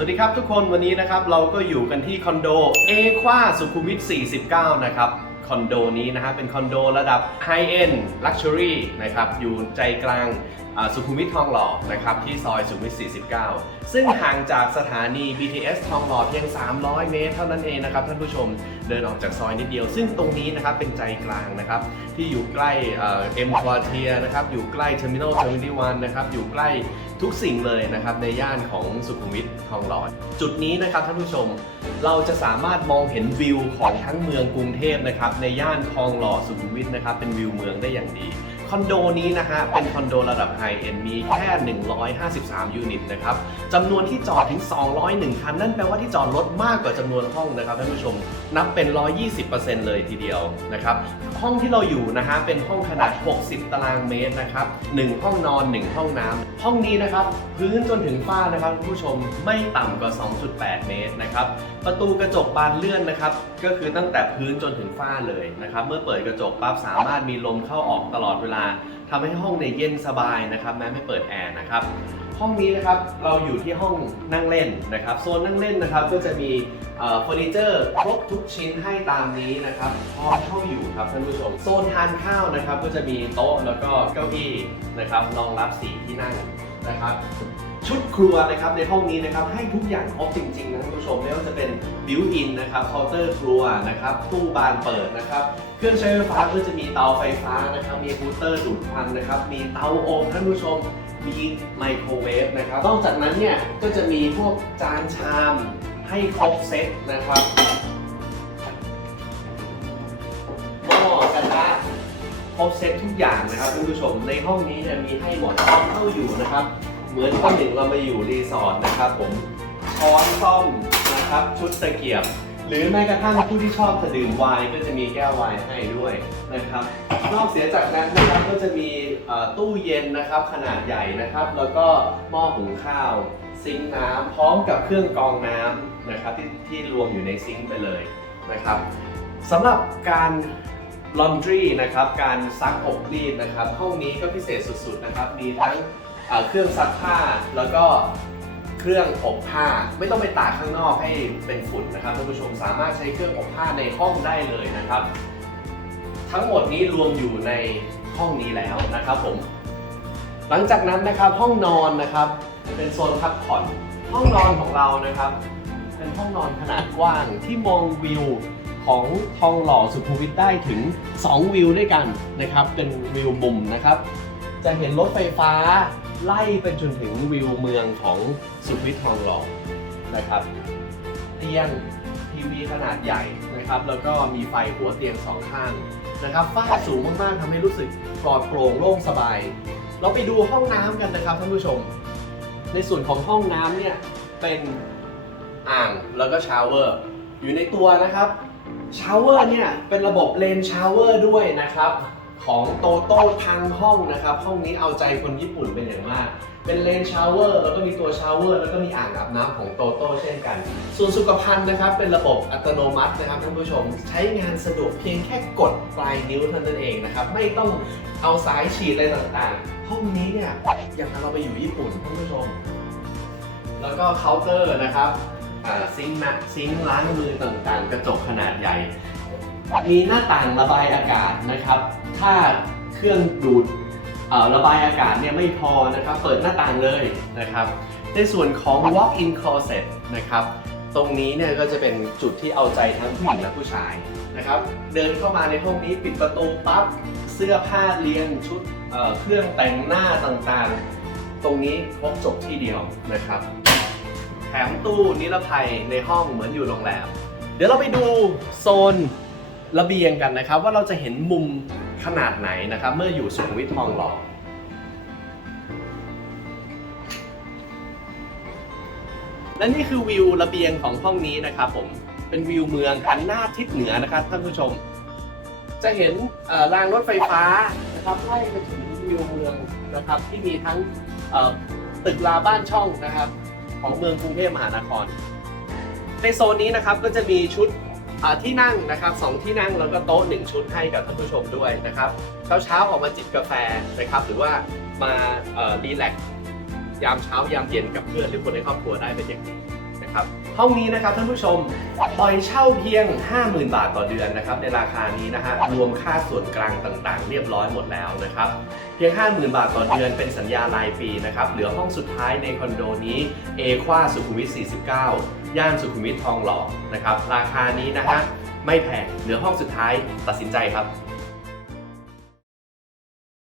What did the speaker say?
สวัสดีครับทุกคนวันนี้นะครับเราก็อยู่กันที่คอนโดเอควาสุขุมวิท 49 นะครับคอนโดนี้นะฮะเป็นคอนโดระดับ High End Luxury นะครับอยู่ใจกลางสุขุมวิททองหล่อนะครับที่ซอยสุขุมวิท 49 ซึ่งห่างจากสถานี BTS ทองหล่อเพียง 300 เมตร เท่านั้นเองนะครับท่านผู้ชมเดินออกจากซอยนิดเดียว ซึ่งตรงนี้นะครับเป็นใจกลางนะครับที่อยู่ใกล้เอ็มควอเทียนะครับอยู่ใกล้ Terminal 21นะครับอยู่ใกล้ ทุกสิ่งเลยนะครับในย่านของสุขุมวิททองหล่อจุดนี้นะครับท่านผู้ชมเราจะสามารถมองเห็นวิวของทั้งเมืองกรุงเทพนะครับในย่านทองหล่อสุขุมวิทนะครับเป็นวิวเมืองได้อย่างดี คอนโดนี้นะฮะ เป็นคอนโดระดับไฮเอ็นมีแค่ 153 ยูนิตนะครับจำนวนที่จอดถึง 201 คัน นั่นแปลว่าที่จอดรถมากกว่าจำนวนห้องนะครับท่านผู้ชม นับเป็น 120%เลยทีเดียวนะครับ ห้องที่เราอยู่นะฮะ เป็นห้องขนาด 60 ตารางเมตรนะครับ 1 ห้องนอน 1 ห้องน้ำ ห้องนี้นะครับ พื้นจนถึงฝ้านะครับคุณผู้ชม ไม่ต่ำกว่า 2.8 เมตรนะครับ ประตูกระจกบานเลื่อนนะครับ ก็คือตั้งแต่พื้นจนถึงฝ้าเลยนะครับ เมื่อเปิดกระจกปั๊บสามารถมีลมเข้าออกตลอดเวลาทำให้ห้องในยเย็นสบายนะครับ แม้ไม่เปิดแอร์นะครับ ห้องนี้นะครับเราอยู่ที่ห้องนั่งเล่นนะครับ โซนนั่งเล่นนะครับก็จะมีเอ่อเฟอร์นิเจอร์ครบทุกชิ้นให้ตามนี้นะครับพร้อมเข้าอยู่ครับท่านผู้ชม โซนทานข้าวนะครับ ก็จะมีโต๊ะแล้วก็เก้าอี้นะครับรองรับสีที่นั่ง นะครับชุดครัวนะครับในห้องนี้นะครับให้ทุกอย่างครบจริงๆนะท่านผู้ชมไม่ว่าจะเป็นบิวอินนะครับเคาน์เตอร์ครัวนะครับตู้บานเปิดนะครับเครื่องใช้ไฟฟ้าก็จะมีเตาไฟฟ้านะครับมีฮูเตอร์ดูดควันนะครับมีเตาอบท่านผู้ชมมีไมโครเวฟนะครับนอกจากนั้นเนี่ยก็จะมีพวกจานชามให้ครบเซตนะครับหม้อกระทะ ครบเซตทุกอย่างนะครับท่านผู้ชมในห้องนี้เนี่ยมีให้หมดพร้อมเข้าอยู่นะครับ เหมือนข้อหนึ่งเรามาอยู่รีสอร์ทนะครับผมช้อนซ่อมนะครับชุดตะเกียบ หรือแม้กระทั่งผู้ที่ชอบจะดื่มไวน์ก็จะมีแก้วไวน์ให้ด้วยนะครับ นอกเสียจากนั้นนะครับก็จะมีตู้เย็นนะครับขนาดใหญ่นะครับ แล้วก็หม้อหุงข้าวซิงค์น้ำพร้อมกับเครื่องกรองน้ำนะครับที่ที่รวมอยู่ในซิงค์ไปเลยนะครับสำหรับการ laundry นะครับการซักอบรีดนะครับห้องนี้ก็พิเศษสุดๆนะครับมีทั้งเครื่องซักผ้าแล้วก็เครื่องอบผ้าไม่ต้องไปตากข้างนอกให้เป็นฝุ่นนะครับท่านผู้ชมสามารถใช้เครื่องอบผ้าในห้องได้เลยนะครับ ทั้งหมดนี้รวมอยู่ในห้องนี้แล้วนะครับผมหลังจากนั้นนะครับห้องนอนนะครับเป็นโซนพักผ่อนห้องนอนของเรานะครับ เป็นห้องนอนขนาดกว้างที่มองวิว ของทองหล่อสุขุมวิทได้ถึง 2 วิวด้วยกันนะครับ เป็นวิวมุมนะครับ จะเห็นรถไฟฟ้าไล่เป็นจนถึงวิวเมืองของสุขุมวิททองหล่อนะครับ เตียงทีวีขนาดใหญ่นะครับ แล้วก็มีไฟหัวเตียงสองข้างนะครับฝ้าสูงมากๆทำให้รู้สึกปลอดโปร่งโล่งสบาย เราไปดูห้องน้ำกันนะครับท่านผู้ชม ในส่วนของห้องน้ำเนี่ยเป็นอ่างแล้วก็ชาวเวอร์ อยู่ในตัวนะครับ ชาวเวอร์เนี่ยเป็นระบบเลนชาวเวอร์ด้วยนะครับ ของโตโต้พังห้องนะครับ ห้องนี้เอาใจคนญี่ปุ่นเป็นอย่างมาก เป็นเลนชาวเวอร์แล้วก็มีตัวชาวเวอร์แล้วก็มีอ่างอาบน้ำของโตโต้เช่นกัน ส่วนสุขภัณฑ์นะครับ เป็นระบบอัตโนมัตินะครับท่านผู้ชม ใช้งานสะดวกเพียงแค่กดปลายนิ้วเท่านั้นเองนะครับ ไม่ต้องเอาสายฉีดอะไรต่างๆ ห้องนี้เนี่ยอย่างเราไปอยู่ญี่ปุ่นท่านผู้ชม แล้วก็เคาน์เตอร์นะครับ ซิงค์นะซิงค์ล้างมือต่างๆ กระจกขนาดใหญ่ มีหน้าต่างระบายอากาศนะครับ ถ้าเครื่องดูดระบายอากาศเนี่ยไม่พอนะครับ เปิดหน้าต่างเลยนะครับ ในส่วนของ walk-in closet นะครับ ตรงนี้เนี่ยก็จะเป็นจุดที่เอาใจทั้งผู้หญิงและผู้ชายนะครับ เดินเข้ามาในห้องนี้ปิดประตูปั๊บ เสื้อผ้าเรียงชุดเเครื่องแต่งหน้าต่างๆ ตรงนี้ครบจบที่เดียวนะครับ แถมตู้นิรภัยในห้องเหมือนอยู่โรงแรม เดี๋ยวเราไปดูโซนระเบียงกันนะครับ ว่าเราจะเห็นมุมขนาดไหนนะครับ เมื่ออยู่สุขุมวิททองหล่อและนี่คือวิวระเบียงของห้องนี้นะครับผมเป็นวิวเมืองหันหน้าทิศเหนือนะครับท่านผู้ชม จะเห็นรางรถไฟฟ้านะครับไล่ไปถึงวิวเมืองนะครับที่มีทั้งตึกราบ้านช่องนะครับ ของเมืองกรุงเทพมหานคร ในโซนนี้นะครับก็จะมีชุดที่นั่งนะครับสองที่นั่งแล้วก็โต๊ะหนึ่งชุดให้กับท่านผู้ชมด้วยนะครับเช้าเช้าออกมาจิบกาแฟนะครับ หรือว่ามารีแลกซ์ยามเช้ายามเย็นกับเพื่อนหรือคนในครอบครัวได้เป็นอย่างดี นะครับห้องนี้นะครับท่านผู้ชมปล่อยเช่าเพียง 50,000 บาทต่อเดือนนะครับในราคานี้นะฮะรวมค่าส่วนกลางต่างๆ เรียบร้อยหมดแล้วนะครับเพียง 50,000 บาทต่อเดือนเป็นสัญญารายปีนะครับเหลือห้องสุดท้ายในคอนโดนี้เอควาสุขุมวิท 49 ย่านสุขุมวิททองหล่อนะครับราคานี้นะฮะไม่แพงเหลือห้องสุดท้ายตัดสินใจครับ